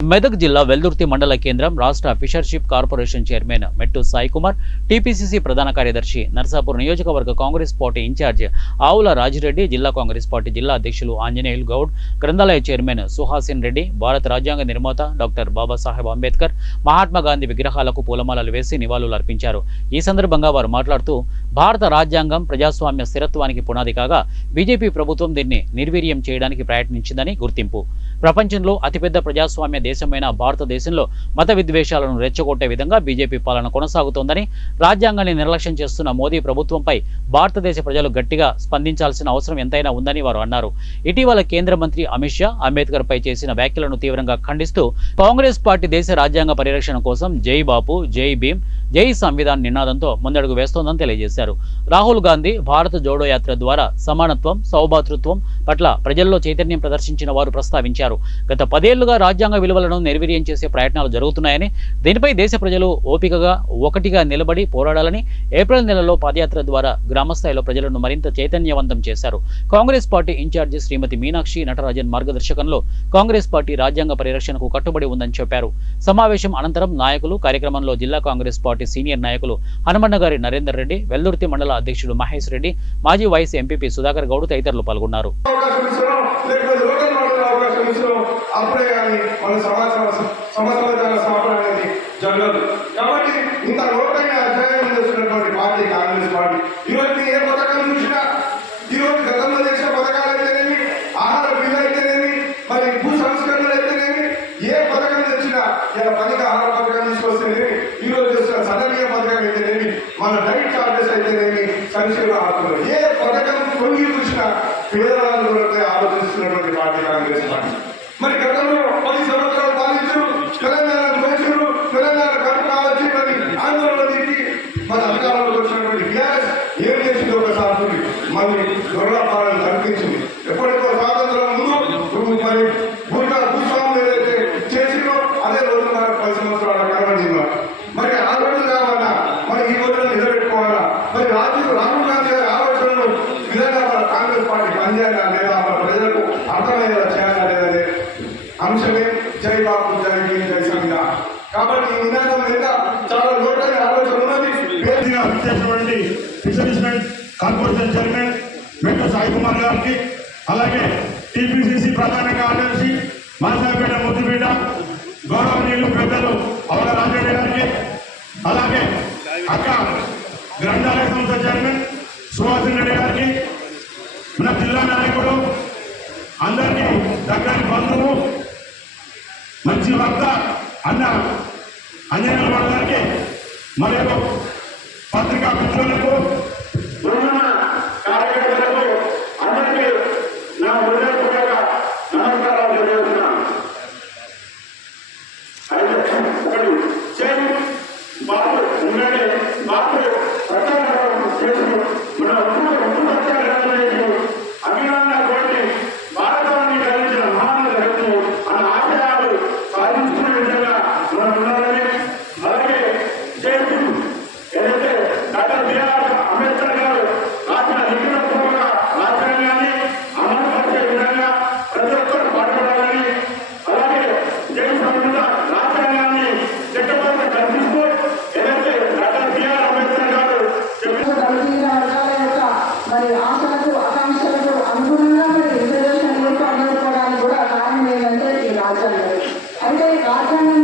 మెదక్ జిల్లా వెల్దుర్తి మండల కేంద్రం రాష్ట్ర ఫిషర్షిప్ కార్పొరేషన్ చైర్మన్ మెట్టు సాయి కుమార్, టీపీసీసీ ప్రధాన కార్యదర్శి, నర్సాపూర్ నియోజకవర్గ కాంగ్రెస్ పార్టీ ఇన్ఛార్జ్ ఆవుల రాజిరెడ్డి, జిల్లా కాంగ్రెస్ పార్టీ జిల్లా అధ్యక్షులు ఆంజనేయులు గౌడ్, గ్రంథాలయ చైర్మన్ సుహాసిన్ రెడ్డి, భారత రాజ్యాంగ నిర్మాత డాక్టర్ బాబాసాహెబ్ అంబేద్కర్, మహాత్మా గాంధీ విగ్రహాలకు పూలమాలలు వేసి నివాళులు అర్పించారు. ఈ సందర్భంగా వారు మాట్లాడుతూ, భారత రాజ్యాంగం ప్రజాస్వామ్య స్థిరత్వానికి పునాది కాగా బీజేపీ ప్రభుత్వం దీన్ని నిర్వీర్యం చేయడానికి ప్రయత్నించిందని గుర్తింపు. ప్రపంచంలో అతిపెద్ద ప్రజాస్వామ్య దేశమైన భారతదేశంలో మత విద్వేషాలను రెచ్చగొట్టే విధంగా బీజేపీ పాలన కొనసాగుతోందని, రాజ్యాంగాన్ని నిర్లక్ష్యం చేస్తున్న మోదీ ప్రభుత్వంపై భారతదేశ ప్రజలు గట్టిగా స్పందించాల్సిన అవసరం ఎంతైనా ఉందని వారు అన్నారు. ఇటీవల కేంద్ర మంత్రి అమిత్ షా అంబేద్కర్ పై చేసిన వ్యాఖ్యలను తీవ్రంగా ఖండిస్తూ కాంగ్రెస్ పార్టీ దేశ రాజ్యాంగ పరిరక్షణ కోసం జై బాపు, జై భీమ్, జై సంవిధాన్ నినాదంతో ముందడుగు వేస్తోందని తెలియజేశారు. రాహుల్ గాంధీ భారత జోడో యాత్ర ద్వారా సమానత్వం, సౌభాతృత్వం పట్ల ప్రజల్లో చైతన్యం ప్రదర్శించిన వారు ప్రస్తావించారు. గత 10 ఏళ్లుగా రాజ్యాంగ విలువలను నిర్వీర్యం చేసే ప్రయత్నాలు జరుగుతున్నాయని, దీనిపై దేశ ప్రజలు ఓపికగా ఒకటిగా నిలబడి పోరాడాలని ఏప్రిల్ నెలలో పాదయాత్ర ద్వారా గ్రామస్థాయిలో ప్రజలను మరింత చైతన్యవంతం చేశారు. కాంగ్రెస్ పార్టీ ఇన్ఛార్జి శ్రీమతి మీనాక్షి నటరాజన్ మార్గదర్శకంలో కాంగ్రెస్ పార్టీ రాజ్యాంగ పరిరక్షణకు కట్టుబడి ఉందని చెప్పారు. సమావేశం అనంతరం నాయకులు, కార్యక్రమంలో జిల్లా కాంగ్రెస్ పార్టీ సీనియర్ నాయకులు హనుమన్నగారి నరేందర్ రెడ్డి, వెల్దుర్తి మండల అధ్యక్షుడు మహేష్ రెడ్డి, మాజీ వైస్ ఎంపీపీ సుధాకర్ గౌడ్ తదితరులు పాల్గొన్నారు. మన డైట్ చార్జెస్ అయితేనేమి, సంక్షేమ హాస్టల్ ఏ పథకం తొంగి చూసినా పేదవాళ్ళ గురించి ఆలోచిస్తున్నటువంటి పార్టీ కాంగ్రెస్ పార్టీ. మరి గతంలో 10 సంవత్సరాలు పాలించారు, తెలంగాణ దోచులు, తెలంగాణ కట్టు కావచ్చు మరి ఆందోళన తీసి మన అధికారంలోకి వచ్చినటువంటి టీఆర్ఎస్ ఏం చేసింది? ఒకసారి మళ్ళీ దొరల పాలన కనిపించింది. ఎప్పటికో స్వాతంత్రం ముందు మరి భూస్వాములు ఏదైతే చేసిందో అదే రోజు మనకు 10 సంవత్సరాల కనబడింది. మరి ఆ రోజు కావాలా, మరి ఈ రోజున నిలబెట్టుకోవాలా? మరి రాహుల్ గాంధీ గారి ఆలోచనలు విధంగా మన కాంగ్రెస్ పార్టీ పనిచేయాలా లేదా, మన ప్రజలకు అర్థమయ్యేలా చేయాలా లేదనే అంశమే జై బాపు, జై భీమ్, జై సంవిధాన్. కాబట్టి ఈ నినాదం మీద చాలా లోతైన ఆలోచన ఉన్నది. ఫిషరీస్ కార్పొరేషన్ చైర్మన్ మెట్టు సాయి కుమార్ గారికి, అలాగే టీపీసీసీ ప్రధాన కార్యదర్శి మాసాపేట ముద్దుపేట గౌరవనీయులు పెద్దలు ఆవుల రాజిరెడ్డి గారికి, అలాగే అక్క గ్రంథాలయ సంస్థ చైర్మన్ సుహాసిన్ రెడ్డి గారికి, మన జిల్లా నాయకుడు, అందరికీ దగ్గరి బంధువు, మంచి వక్త అన్న ఆంజనేయులు గారికి, మరియు పత్రికా మిత్రులకు, కార్యకర్తలకు అందరికీ నా హృదయపూర్వక నమస్కారాలు తెలియజేస్తున్నాను. బాబు ఉండే బాబు ప్రచారం చేసి మన అభిమాన కోటి భారతాన్ని కలిగించిన మహాన్ వ్యక్తులు మన ఆశయాలు సాధించుకునే విధంగా మనం ఉండాలని, అలాగే ఏదైతే డాక్టర్ బిఆర్ అంబేద్కర్ గారు రాసిన లిఖితపూర్వక రాజ్యాంగాన్ని అమలు పరిచే విధంగా ప్రతి ఒక్కరు పాటుపడాలని, అలాగే జై సంవిధాన్ రాజ్యాంగాన్ని చట్టబద్ధ కల్పిస్తూ ఏదైతే డాక్టర్ బిఆర్ అంబేద్కర్ గారు మరి ఆశలకు, ఆకాంక్షలకు అనుగుణంగా మరి రిజర్వేషన్ అందుకోవడానికి కూడా కారణం ఏంటంటే ఈ రాజ్యాంగం. అంటే రాజ్యాంగం